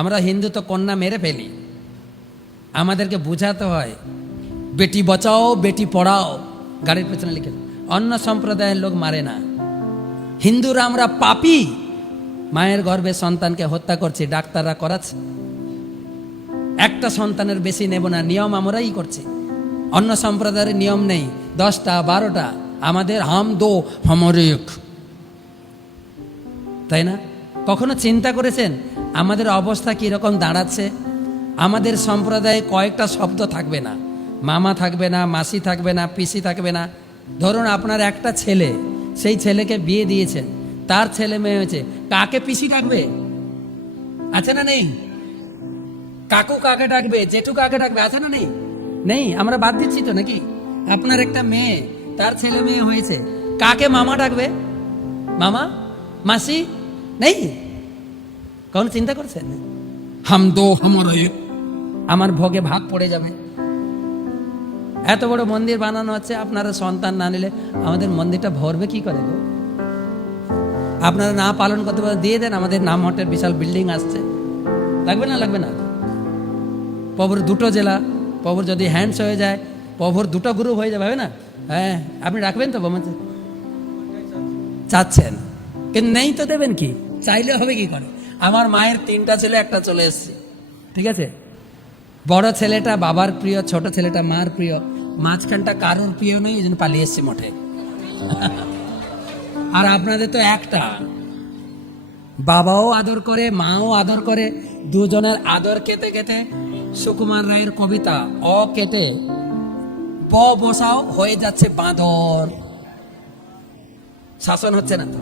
আমরা হিন্দু তো কন্যা মেরে ফেলি। আমাদেরকে বুঝাতে হয় বেটি বাঁচাও বেটি পড়াও, গাড়ির পেছনে লিখে। অন্য সম্প্রদায়ের লোক মারে না। হিন্দুরা আমরা পাপী, মায়ের গর্ভে সন্তানকে হত্যা করছি, ডাক্তাররা করাচ্ছে। একটা সন্তানের বেশি নেব না, নিয়ম আমরাই করছি। অন্য সম্প্রদায়ের নিয়ম নেই, 10টা 12টা, আমাদের হাম দো হমর এক, তাই না? কখনো চিন্তা করেছেন আমাদের অবস্থা কীরকম দাঁড়াচ্ছে? আমাদের সম্প্রদায়ে কয়েকটা শব্দ থাকবে না, মামা থাকবে না, মাসি থাকবে না, পিসি থাকবে না। ধরুন আপনার একটা ছেলে, সেই ছেলেকে বিয়ে দিয়েছেন, তার ছেলে মেয়ে হয়েছে, কাকে পিসি ডাকবে? আছে না নেই? কাকু কাকে ডাকবে, জেঠু কাকে ডাকবে? আছে না নেই? নেই, আমরা বাদ দিচ্ছি তো নাকি? আপনার একটা মেয়ে, তার ছেলে মেয়ে হয়েছে, কাকে মামা ডাকবে? মামা, মাসি? নেই। কখন চিন্তা করছেন? হাম দো হামর এক, আমার ভোগে ভাগ পড়ে যাবে। এত বড় মন্দির বানানো হচ্ছে, আপনারা সন্তান না নিলে আমাদের মন্দিরটা ভরবে কি করে গো? আপনারা না পালন করতে পারে দিয়ে দেন, আমাদের নাম হটের বিশাল বিল্ডিং আসছে, লাগবে না? লাগবে না? প্রভুর 2টো জেলা, প্রভুর যদি হ্যান্ডস হয়ে যায়, প্রভুর 2টো গ্রুপ হয়ে যাবে, হবে না? হ্যাঁ, আপনি রাখবেন তো? চাচ্ছেন কিন্তু নেই তো দেবেন কি? চাইলে হবে কি করে? আমার মায়ের 3টা ছেলে, একটা চলে এসছে, ঠিক আছে? বড় ছেলেটা বাবার প্রিয়, ছোট ছেলেটা মার প্রিয়, মাঝখানটা কারোর প্রিয় নেই, এই জন্য পালিয়ে এসছে মঠে। আর আপনাদের তো একটা, বাবাও আদর করে, মাও আদর করে, দুজনের আদর কেটে কেটে সুকুমার রায়ের কবিতা অ কেটে ব বসাও হয়ে যাচ্ছে বাঁদর। শাসন হচ্ছে না তো?